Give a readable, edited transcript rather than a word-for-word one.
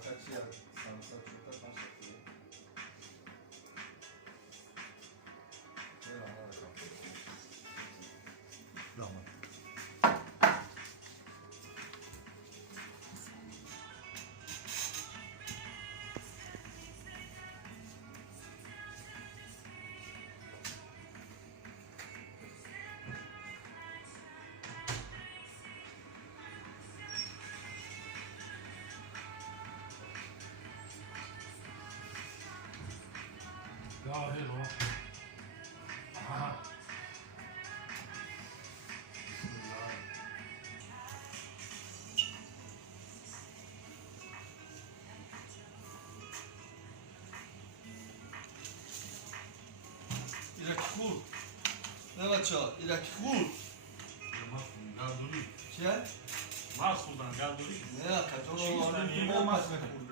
sarımsakçı ya. Sarımsak çok da taş yapıyor. Böyle ana da kapıyor. Rahmet. Dahil o. Aha. Bismillah. İlek kur. Evet çal. İlek kur. Masum galduri. Şey? Masumdan galduri. Ne ya? Kaçan Çiğ oğlanın tane kim yemek olmaz yapmasın. mı?